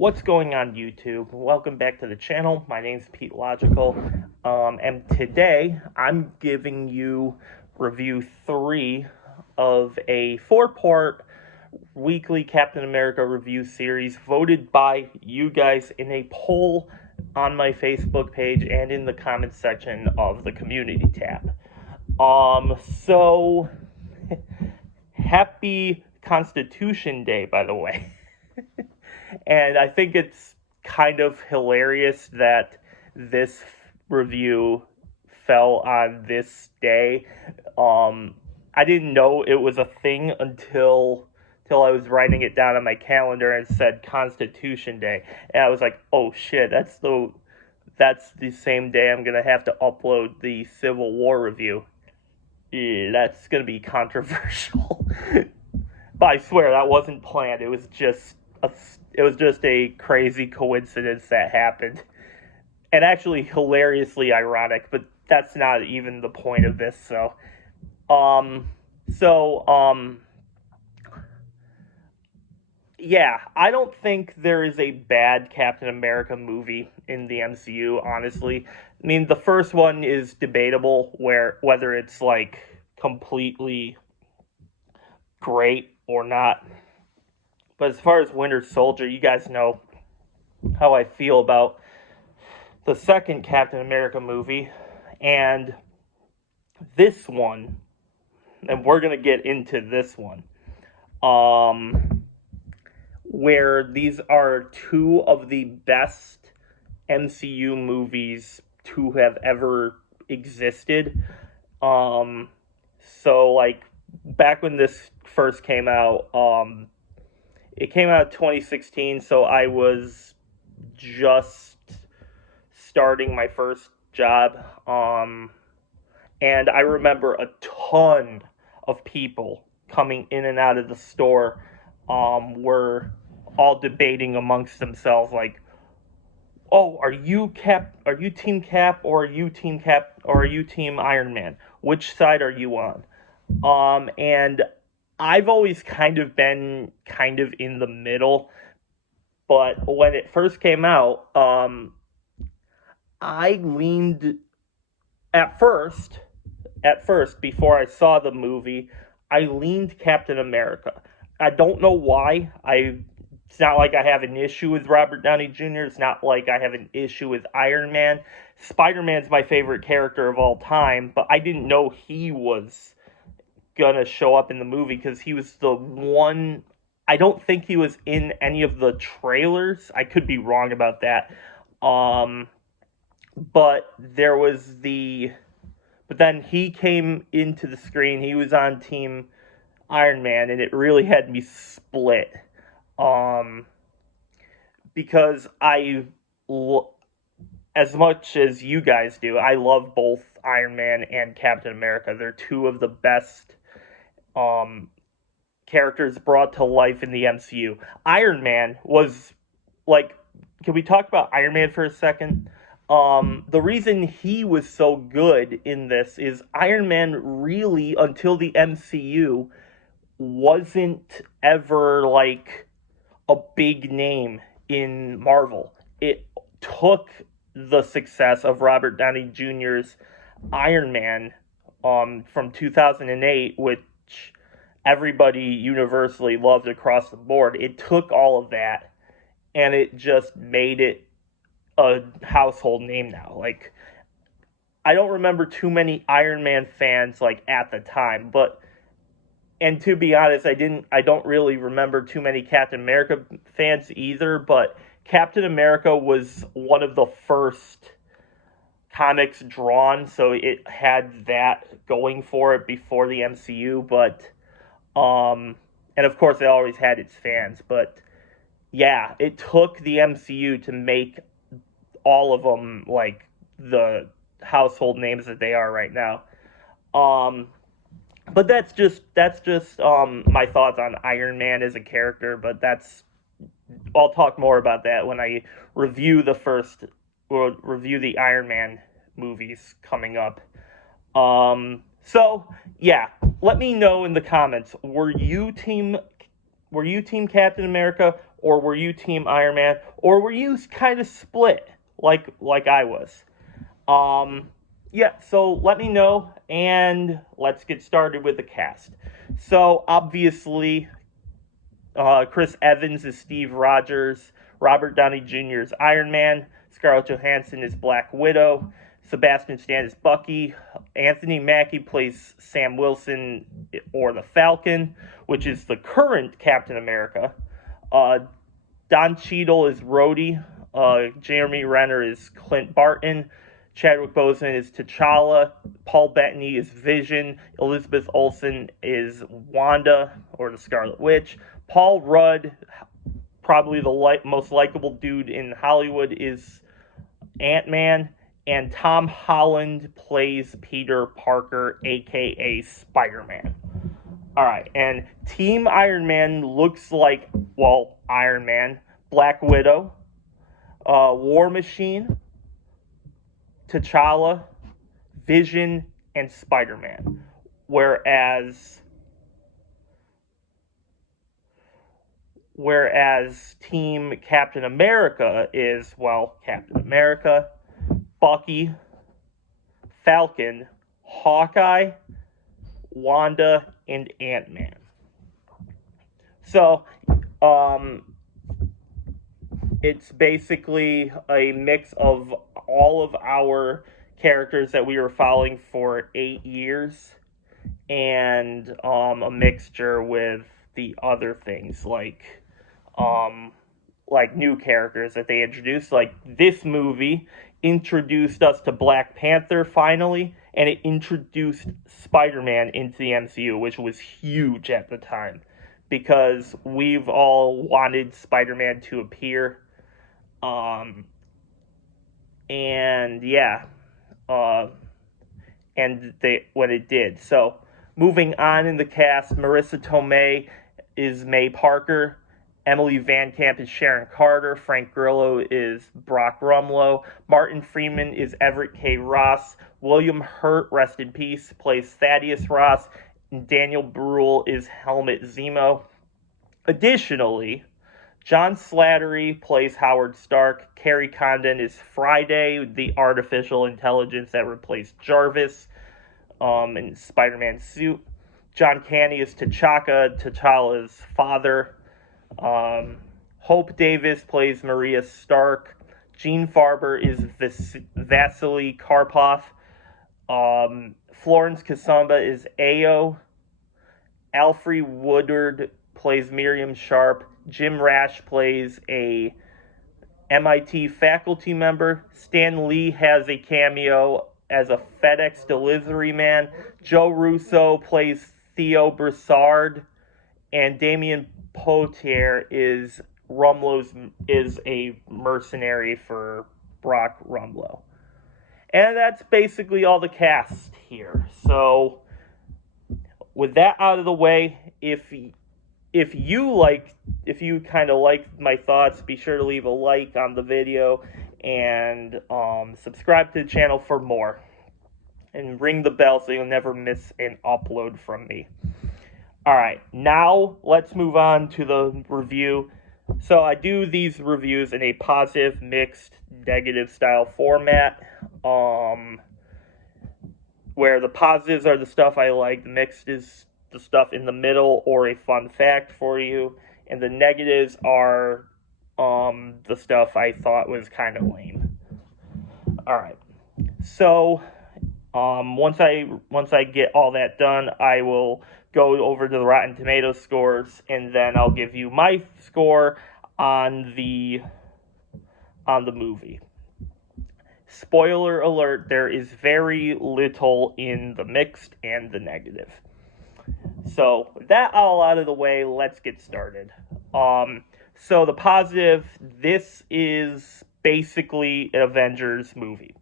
What's going on, YouTube? Welcome back to the channel. My name's Pete Logical, and today I'm giving you review 3 of a 4-part weekly Captain America review series voted by you guys in a poll on my Facebook page and in the comments section of the community tab. So happy Constitution Day, by the way. And I think it's kind of hilarious that this review fell on this day. I didn't know it was a thing until I was writing it down on my calendar and it said Constitution Day, and I was like, "Oh shit, that's the same day I'm gonna have to upload the Civil War review. Yeah, that's gonna be controversial." But I swear that wasn't planned. It was just a crazy coincidence that happened, and actually hilariously ironic. But that's not even the point of this. Yeah, I don't think there is a bad Captain America movie in the MCU, honestly. I mean, the first one is debatable, whether it's like completely great or not. But as far as Winter Soldier, you guys know how I feel about the second Captain America movie. And this one, and we're going to get into this one, where these are two of the best MCU movies to have ever existed. So, like, back when this first came out, it came out in 2016, so I was just starting my first job. And I remember a ton of people coming in and out of the store were all debating amongst themselves, like, "Oh, are you Team Cap, or are you Team Cap, or are you Team Iron Man? Which side are you on?" And I've always kind of been in the middle, but when it first came out, I leaned at first before I saw the movie, I leaned Captain America. I don't know why. It's not like I have an issue with Robert Downey Jr. It's not like I have an issue with Iron Man. Spider-Man's my favorite character of all time, but I didn't know he was gonna show up in the movie because he was the one. I don't think he was in any of the trailers. I could be wrong about that. But then he came into the screen. He was on Team Iron Man, and it really had me split. Because as much as you guys do, I love both Iron Man and Captain America. They're two of the best characters brought to life in the MCU. Iron Man was, like, can we talk about Iron Man for a second? The reason he was so good in this is Iron Man really, until the MCU, wasn't ever like a big name in Marvel. It took the success of Robert Downey Jr.'s Iron Man from 2008, which everybody universally loved across the board. It took all of that, and it just made it a household name now. Like, I don't remember too many Iron Man fans, like, at the time, and to be honest, I don't really remember too many Captain America fans either, but Captain America was one of the first comics drawn, so it had that going for it before the MCU, but and of course it always had its fans, but yeah, it took the MCU to make all of them like the household names that they are right now. But that's just my thoughts on Iron Man as a character, but I'll talk more about that when I review the Iron Man movies coming up. So yeah, let me know in the comments, were you team Captain America, or were you Team Iron Man, or were you kind of split like I was? Yeah, so let me know, and let's get started with the cast. So obviously, Chris Evans is Steve Rogers, Robert Downey Jr. is Iron Man, Scarlett Johansson is Black Widow, Sebastian Stan is Bucky, Anthony Mackie plays Sam Wilson or the Falcon, which is the current Captain America. Don Cheadle is Rhodey, Jeremy Renner is Clint Barton, Chadwick Boseman is T'Challa, Paul Bettany is Vision, Elizabeth Olsen is Wanda, or the Scarlet Witch, Paul Rudd, probably the most likable dude in Hollywood, is Ant-Man, and Tom Holland plays Peter Parker, aka Spider-Man. Alright, and Team Iron Man looks like, well, Iron Man, Black Widow, War Machine, T'Challa, Vision, and Spider-Man. Whereas Team Captain America is, well, Captain America, Bucky, Falcon, Hawkeye, Wanda, and Ant-Man. So, it's basically a mix of all of our characters that we were following for 8 years, and a mixture with the other things like new characters that they introduced. Like this movie introduced us to Black Panther finally, and it introduced Spider-Man into the MCU, which was huge at the time because we've all wanted Spider-Man to appear. And yeah, when it did. So moving on in the cast, Marissa Tomei is May Parker, Emily Van Camp is Sharon Carter, Frank Grillo is Brock Rumlow, Martin Freeman is Everett K. Ross, William Hurt, rest in peace, plays Thaddeus Ross, and Daniel Bruhl is Helmut Zemo. Additionally, John Slattery plays Howard Stark. Carrie Condon is Friday, the artificial intelligence that replaced Jarvis in Spider-Man's suit. John Candy is T'Chaka, T'Challa's father. Hope Davis plays Maria Stark. Gene Farber is Vasily Karpov. Florence Kasumba is Ayo. Alfre Woodard plays Miriam Sharp. Jim Rash plays a MIT faculty member. Stan Lee has a cameo as a FedEx delivery man. Joe Russo plays Theo Broussard, and Damien Poitier is a mercenary for Brock Rumlow. And that's basically all the cast here. So with that out of the way, if you kind of like my thoughts, be sure to leave a like on the video and subscribe to the channel for more. And ring the bell so you'll never miss an upload from me. Alright, now let's move on to the review. So I do these reviews in a positive, mixed, negative style format. Where the positives are the stuff I like, the mixed is the stuff in the middle or a fun fact for you, and the negatives are the stuff I thought was kind of lame. Alright, so once I get all that done, I will go over to the Rotten Tomatoes scores, and then I'll give you my score on the movie. Spoiler alert, there is very little in the mixed and the negative. So, with that all out of the way, let's get started. So the positive, this is basically an Avengers movie.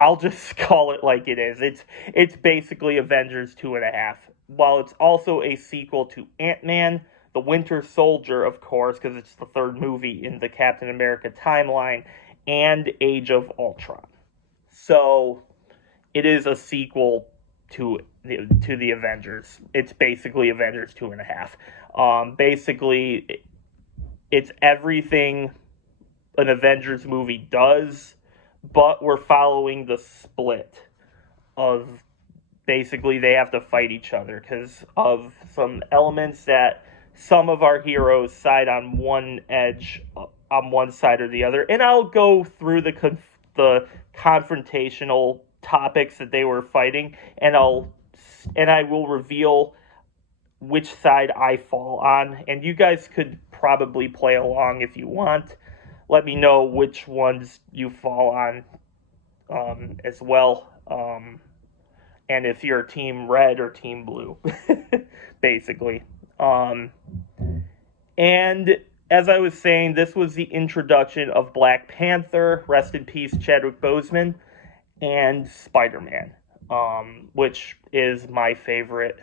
I'll just call it like it is. It's basically Avengers 2.5. While it's also a sequel to Ant-Man, the Winter Soldier, of course, because it's the third movie in the Captain America timeline, and Age of Ultron. So it is a sequel to the Avengers. It's basically Avengers 2.5. Basically, it's everything an Avengers movie does, but we're following the split of basically they have to fight each other because of some elements that some of our heroes side on one edge, on one side or the other. And I'll go through the confrontational topics that they were fighting, and I will reveal which side I fall on. And you guys could probably play along if you want. Let me know which ones you fall on as well. And if you're team red or team blue, basically. And as I was saying, this was the introduction of Black Panther, rest in peace Chadwick Boseman, and Spider-Man, which is my favorite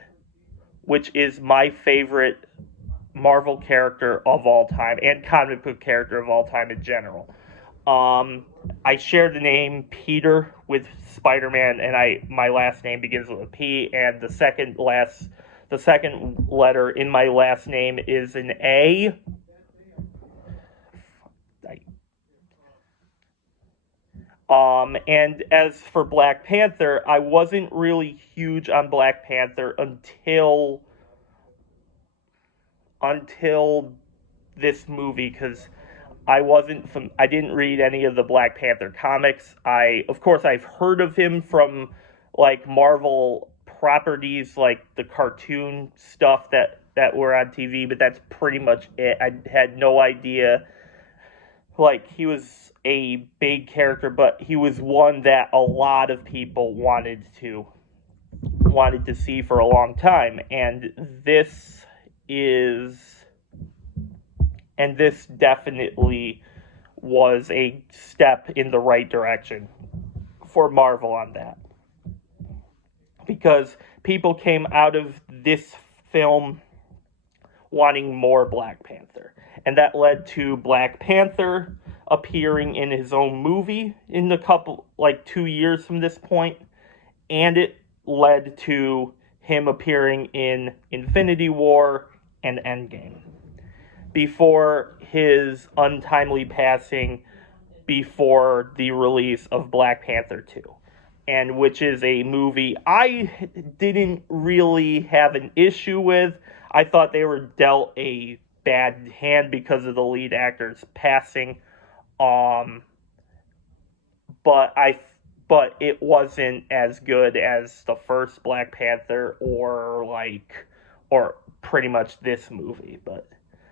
Marvel character of all time, and comic book character of all time in general. I share the name Peter with Spider-Man, and my last name begins with a P, and the second letter in my last name is an A. And as for Black Panther, I wasn't really huge on Black Panther until this movie, because I didn't read any of the Black Panther comics. Of course, I've heard of him from like Marvel properties, like the cartoon stuff that were on TV, but that's pretty much it. I had no idea. Like, he was a big character, but he was one that a lot of people wanted to see for a long time, and this definitely was a step in the right direction for Marvel on that. Because people came out of this film wanting more Black Panther. And that led to Black Panther appearing in his own movie in 2 years from this point. And it led to him appearing in Infinity War and Endgame, before his untimely passing before the release of Black Panther 2, and which is a movie I didn't really have an issue with. I thought they were dealt a bad hand because of the lead actor's passing, but it wasn't as good as the first Black Panther or pretty much this movie, but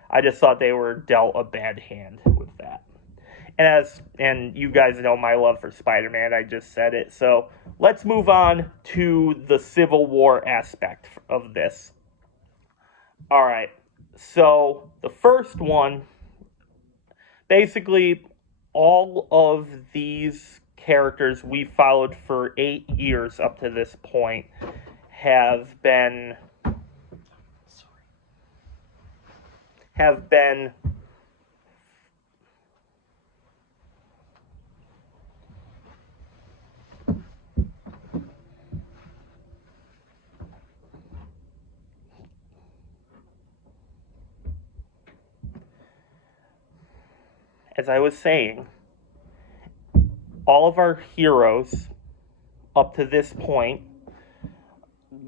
I just thought they were dealt a bad hand with that. And you guys know my love for Spider-Man, I just said it. So let's move on to the Civil War aspect of this. All right. So the first one, basically all of these characters we followed for 8 years up to this point have been as I was saying, all of our heroes up to this point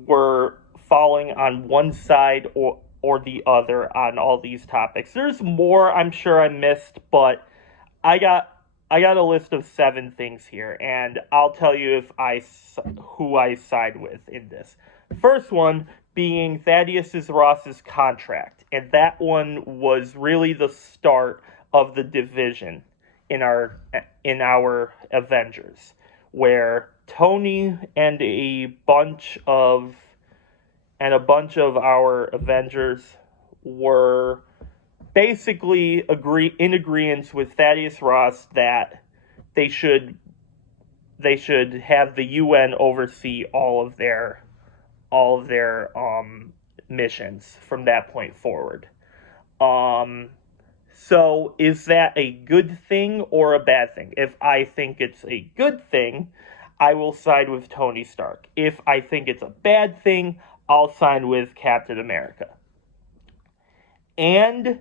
were falling on one side or the other on all these topics. There's more I'm sure I missed, but I got a list of 7 things here, and I'll tell you who I side with in this. First one being Thaddeus Ross's contract, and that one was really the start of the division in our Avengers, where Tony and a bunch of our Avengers were basically in agreement with Thaddeus Ross that they should have the UN oversee all of their missions from that point forward. So is that a good thing or a bad thing? If I think it's a good thing, I will side with Tony Stark. If I think it's a bad thing, I'll side with Captain America. And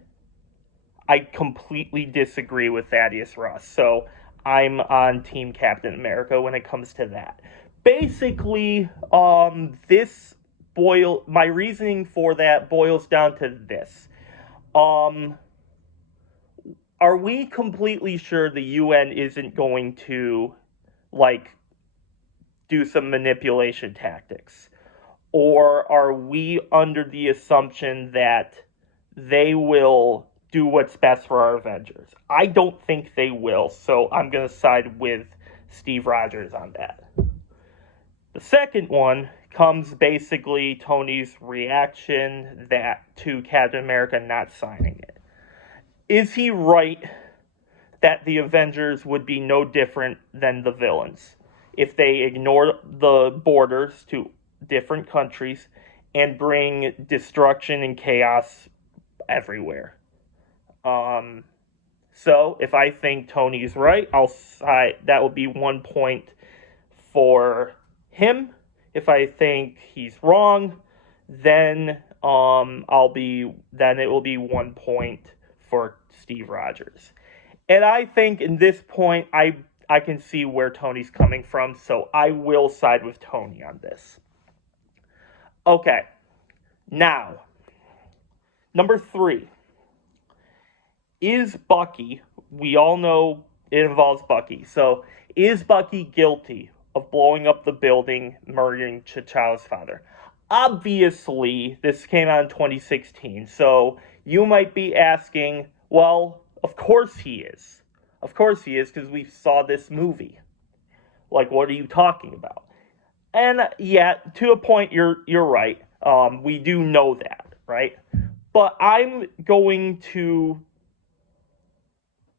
I completely disagree with Thaddeus Ross. So I'm on Team Captain America when it comes to that. Basically, my reasoning for that boils down to this. Are we completely sure the UN isn't going to, like, do some manipulation tactics? Or are we under the assumption that they will do what's best for our Avengers? I don't think they will, so I'm going to side with Steve Rogers on that. The second one comes basically Tony's reaction to Captain America not signing it. Is he right that the Avengers would be no different than the villains if they ignore the borders to different countries and bring destruction and chaos everywhere? So if I think Tony's right, that will be 1 point for him. If I think he's wrong, then it will be 1 point for Steve Rogers. And I think in this point, I can see where Tony's coming from, so I will side with Tony on this. Okay, now, number 3. Is Bucky, we all know it involves Bucky, so is Bucky guilty of blowing up the building, murdering T'Challa's father? Obviously, this came out in 2016, so you might be asking, well, of course he is. Of course he is, because we saw this movie. Like, what are you talking about? And yeah, to a point, you're right. We do know that, right? But I'm going to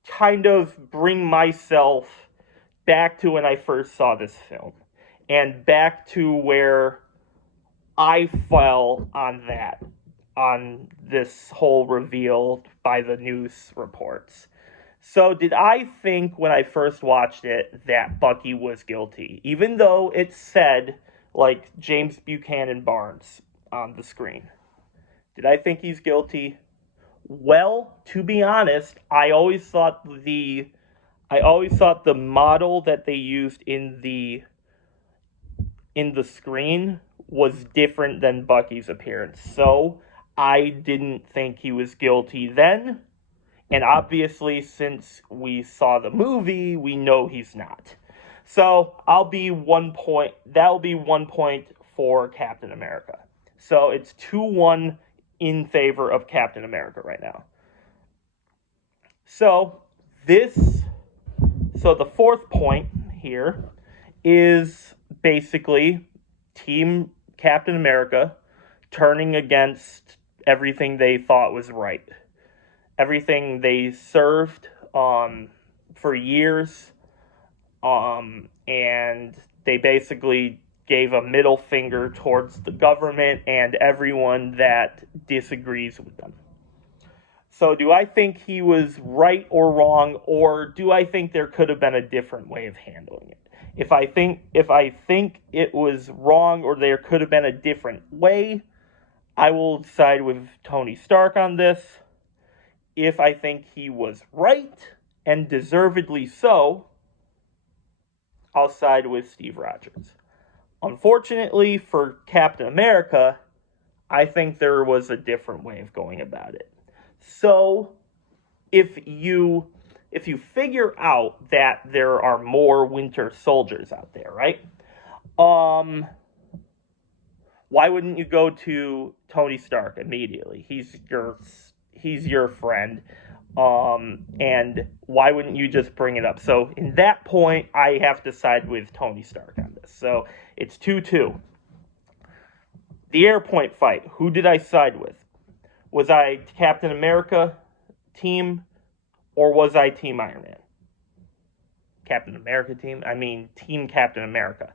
kind of bring myself back to when I first saw this film, and back to where I fell on this whole reveal by the news reports. So did I think when I first watched it that Bucky was guilty, even though it said, like, James Buchanan Barnes on the screen? Did I think he's guilty? Well, to be honest, I always thought the model that they used in the screen was different than Bucky's appearance. So I didn't think he was guilty then. And obviously, since we saw the movie, we know he's not. So that'll be 1 point for Captain America. So it's 2-1 in favor of Captain America right now. So the fourth point here is basically Team Captain America turning against everything they thought was right. Everything they served for years, and they basically gave a middle finger towards the government and everyone that disagrees with them. So do I think he was right or wrong, or do I think there could have been a different way of handling it? If I think it was wrong or there could have been a different way, I will side with Tony Stark on this. If I think he was right, and deservedly so, I'll side with Steve Rogers. Unfortunately for Captain America, I think there was a different way of going about it. So, if you figure out that there are more Winter Soldiers out there, right? Why wouldn't you go to Tony Stark immediately? He's your friend. And why wouldn't you just bring it up? So in that point, I have to side with Tony Stark on this. So it's 2-2. The airpoint fight, who did I side with? Was I Captain America team, or was I Team Iron Man? Captain America team? I mean, Team Captain America.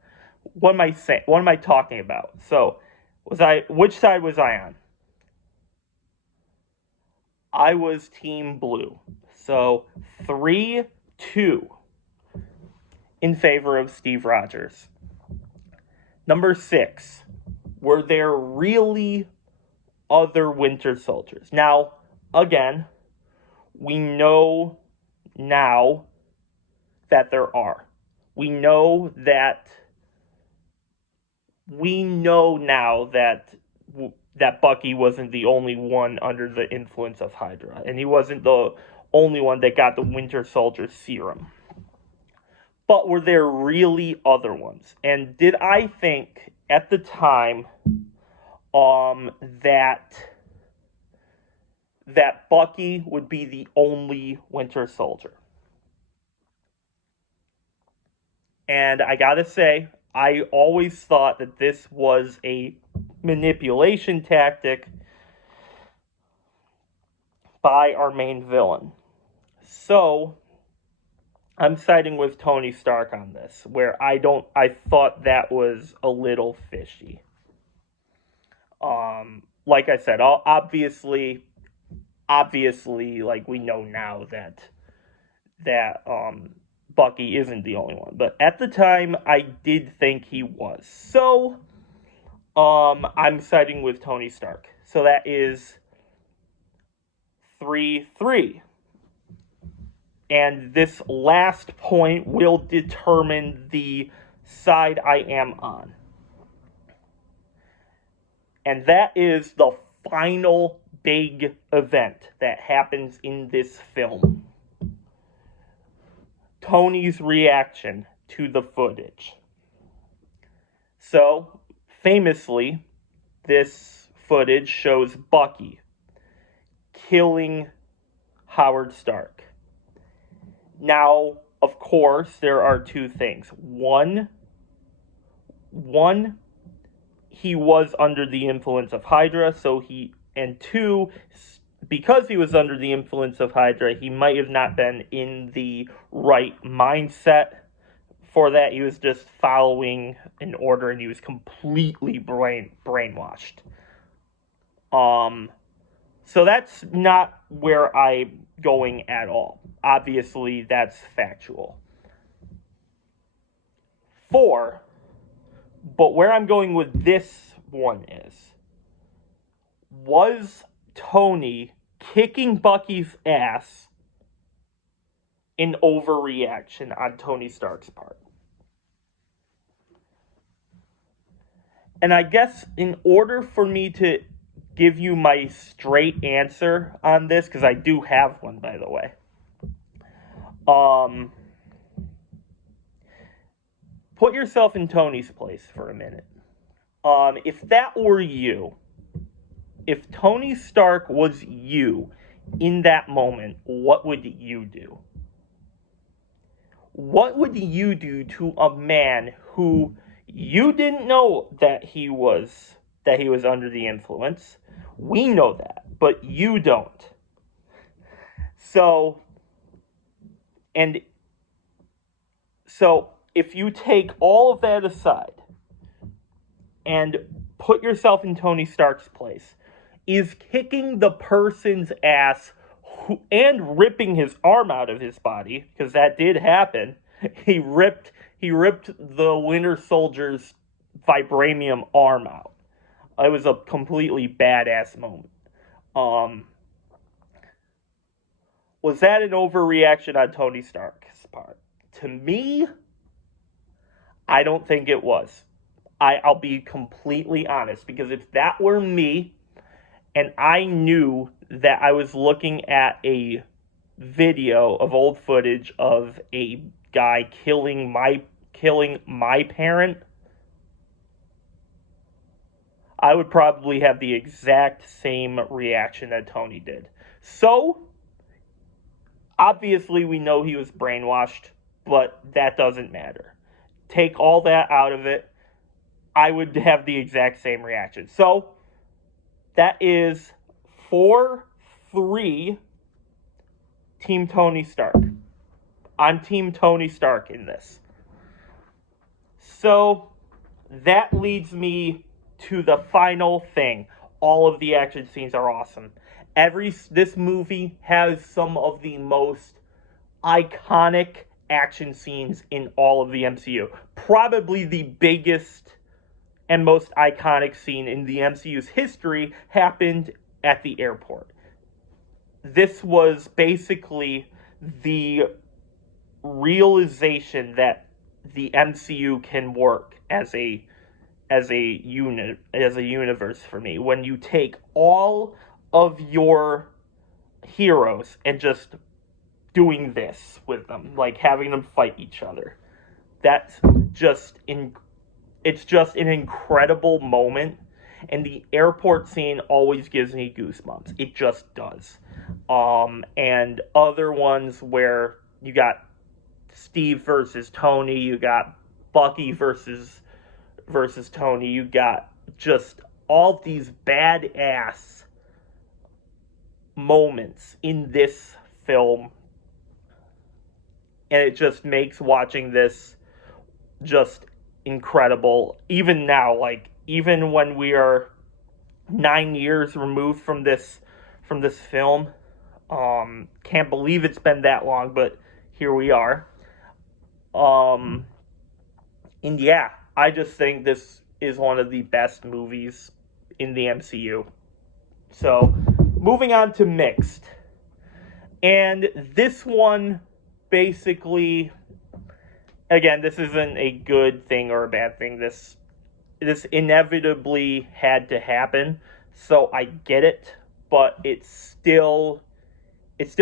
What am I saying? What am I talking about? So, which side was I on? I was Team Blue. So 3-2 in favor of Steve Rogers. Number 6. Were there really other Winter Soldiers? Now, again, We know now that there are. We know now that Bucky wasn't the only one under the influence of Hydra, and he wasn't the only one that got the Winter Soldier serum. But were there really other ones? And did I think at the time that Bucky would be the only Winter Soldier? And I gotta say, I always thought that this was a manipulation tactic by our main villain. So I'm siding with Tony Stark on this, where I thought that was a little fishy. Like I said, obviously, like we know now that Bucky isn't the only one, but at the time I did think he was. So I'm siding with Tony Stark. So that is 3-3. And this last point will determine the side I am on. And that is the final big event that happens in this film. Tony's reaction to the footage. So, famously, this footage shows Bucky killing Howard Stark. Now, of course, there are two things. One, he was under the influence of Hydra, and two, because he was under the influence of Hydra, he might have not been in the right mindset for that. He was just following an order, and he was completely brainwashed. So that's not where I'm going at all. Obviously, that's factual. 4, but where I'm going with this one was Tony kicking Bucky's ass an overreaction on Tony Stark's part? And I guess in order for me to give you my straight answer on this, because I do have one, by the way, put yourself in Tony's place for a minute. If that were you, if Tony Stark was you in that moment, what would you do? What would you do to a man who you didn't know that he was under the influence? We know that, but you don't. So if you take all of that aside and put yourself in Tony Stark's place, is kicking the person's ass and ripping his arm out of his body, because that did happen. He ripped the Winter Soldier's vibranium arm out. It was a completely badass moment. Was that an overreaction on Tony Stark's part? To me, I don't think it was. I'll be completely honest, because if that were me, and I knew that I was looking at a video of old footage of a guy killing my parent, I would probably have the exact same reaction that Tony did. So, obviously we know he was brainwashed, but that doesn't matter. Take all that out of it, I would have the exact same reaction. So, that is 4-3 Team Tony Stark. I'm Team Tony Stark in this. So, that leads me to the final thing. All of the action scenes are awesome. This movie has some of the most iconic action scenes in all of the MCU. Probably the biggest and most iconic scene in the MCU's history happened at the airport. this was basically the realization that the MCU can work as a unit, as a universe for me, when you take all of your heroes and just doing this with them, like having them fight each other. That's just it's just an incredible moment, and the airport scene always gives me goosebumps. It just does. And other ones where you got Steve versus Tony, you got Bucky versus Tony, you got just all these badass moments in this film, and it just makes watching this just incredible. Even now, like even when we are 9 years removed from this film, can't believe it's been that long, but here we are. And yeah, I just think this is one of the best movies in the MCU. So, moving on to mixed. And this one, basically, again, this isn't a good thing or a bad thing. This inevitably had to happen, so I get it, but it still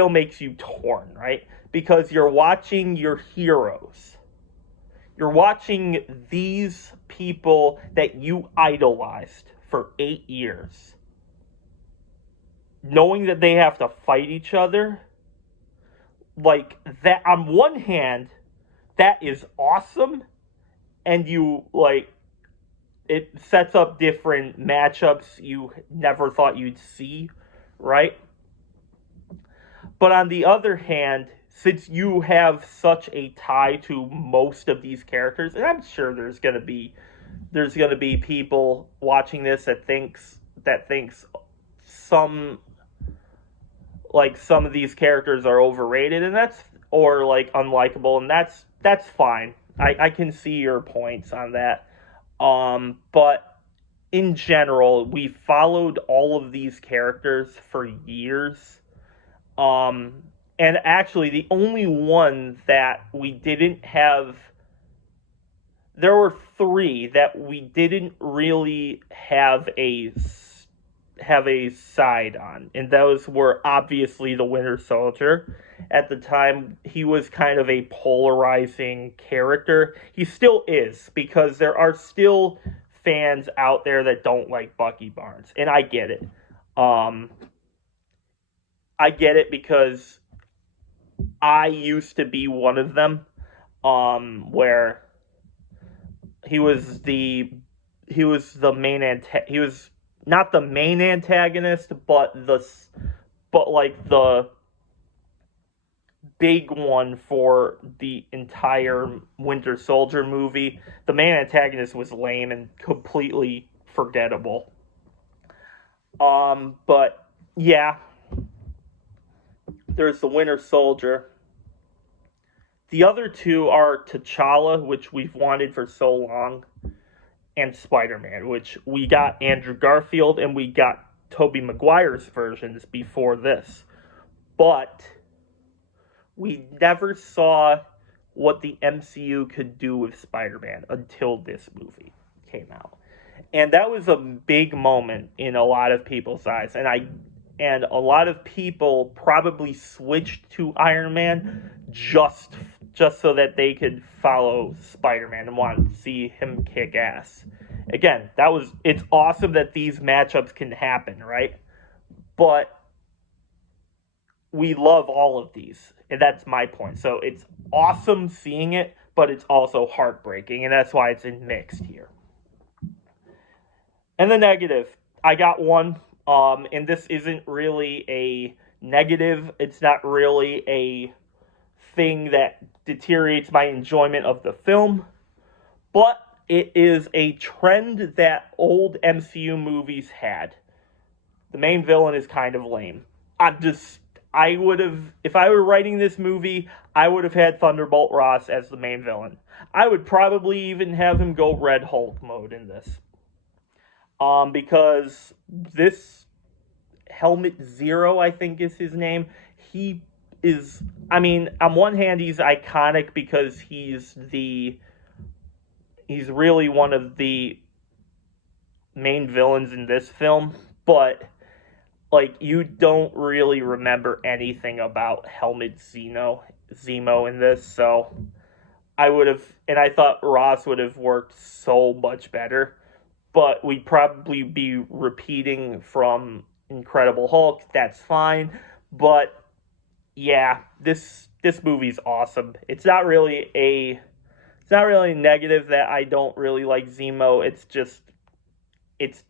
makes you torn, right? Because you're watching your heroes. You're watching these people that you idolized for 8 years, knowing that they have to fight each other. Like, that, on one hand, that is awesome, and you, like, it sets up different matchups you never thought you'd see, right? But on the other hand, since you have such a tie to most of these characters, and I'm sure there's gonna be people watching this that thinks some some of these characters are overrated, and that's, or like unlikable, and that's fine. I can see your points on that. But in general, we followed all of these characters for years. And actually, the only one that we didn't have, there were 3 that we didn't really have a side on, and those were obviously the Winter Soldier. At the time, he was kind of a polarizing character. He still is, because there are still fans out there that don't like Bucky Barnes, and I get it. I get it because I used to be one of them, where he was the main he was not the main antagonist, but like the big one for the entire Winter Soldier movie. The main antagonist was lame and completely forgettable. But yeah, there's the Winter Soldier. The other 2 are T'Challa, which we've wanted for so long, and Spider-Man, which we got Andrew Garfield and we got Tobey Maguire's versions before this. But we never saw what the MCU could do with Spider-Man until this movie came out. And that was a big moment in a lot of people's eyes. And a lot of people probably switched to Iron Man just so that they could follow Spider-Man and want to see him kick ass. Again, it's awesome that these matchups can happen, right? But we love all of these, and that's my point. So it's awesome seeing it, but it's also heartbreaking, and that's why it's in mixed here. And the negative, I got one, and this isn't really a negative. It's not really a thing that deteriorates my enjoyment of the film, but it is a trend that old MCU movies had. The main villain is kind of lame. I would have, if I were writing this movie, I would have had Thunderbolt Ross as the main villain. I would probably even have him go Red Hulk mode in this. Because this Helmet Zero, I think is his name. He is, I mean, on one hand, he's iconic because he's really one of the main villains in this film, but like you don't really remember anything about Helmet Zemo in this, so I thought Ross would have worked so much better, but we'd probably be repeating from Incredible Hulk. That's fine, but yeah, this movie's awesome. It's not really negative that I don't really like Zemo.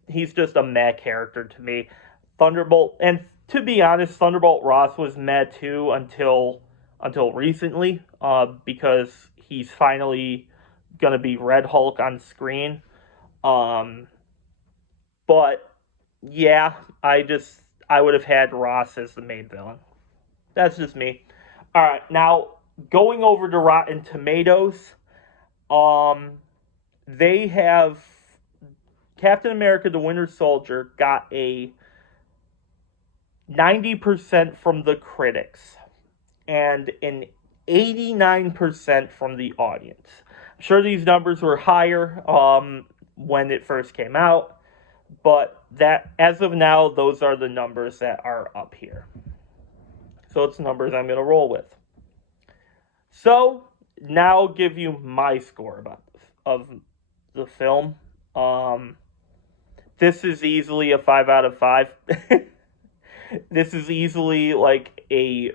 He's just a meh character to me. Thunderbolt, and to be honest, Thunderbolt Ross was meh too until recently, because he's finally gonna be Red Hulk on screen. Um, but yeah, I would have had Ross as the main villain. That's just me. All right, now going over to Rotten Tomatoes, um, they have Captain America: The Winter Soldier got a 90% from the critics and an 89% from the audience. I'm sure these numbers were higher when it first came out, but that as of now, those are the numbers that are up here. So it's numbers I'm going to roll with. So now I'll give you my score of the film. This is easily a 5 out of 5. This is easily like a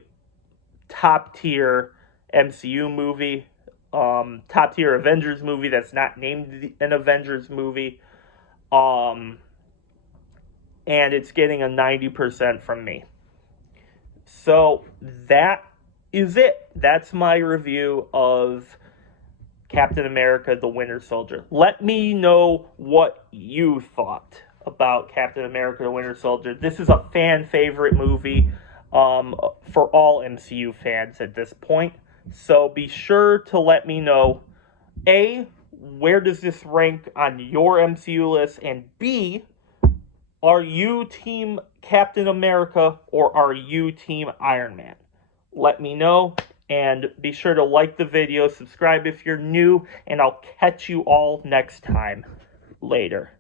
top tier MCU movie, top tier Avengers movie that's not named an Avengers movie, and it's getting a 90% from me. So that is it. That's my review of Captain America: The Winter Soldier. Let me know what you thought about Captain America: The Winter Soldier. This is a fan favorite movie for all MCU fans at this point. So be sure to let me know, A, where does this rank on your MCU list, and B, are you Team Captain America or are you Team Iron Man? Let me know, and be sure to like the video, subscribe if you're new, and I'll catch you all next time. Later.